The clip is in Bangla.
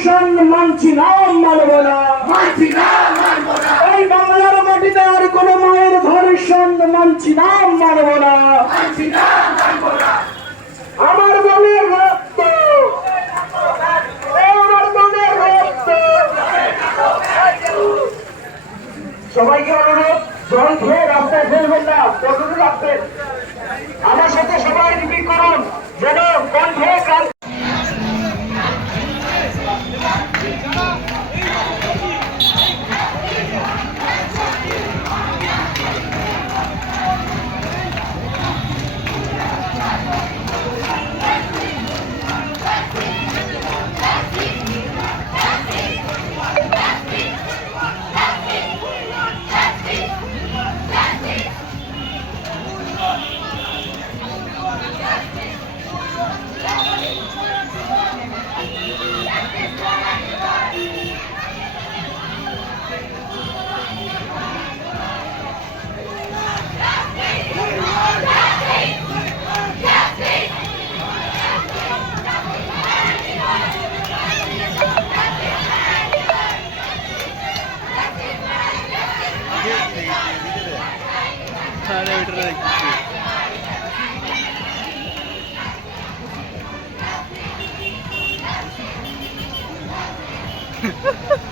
ধর্ষণ মানছি না, মানব না, মানছি না, মানব না। এই বাংলার মাটিতে আর কোন মায়ের ধর্ষণ মানছি না, মানব না, মানছি না, মানব না। আমার বোনের রক্ত, আমার বোনের রক্ত। সবাইকে অনুরোধ, জল খেয়ে রাস্তায় ফেলবেন না, কতটুকু রাখবেন। আমার সাথে সবাই রিপিট করুন, যেন কণ্ঠে কাল। Ha ha ha!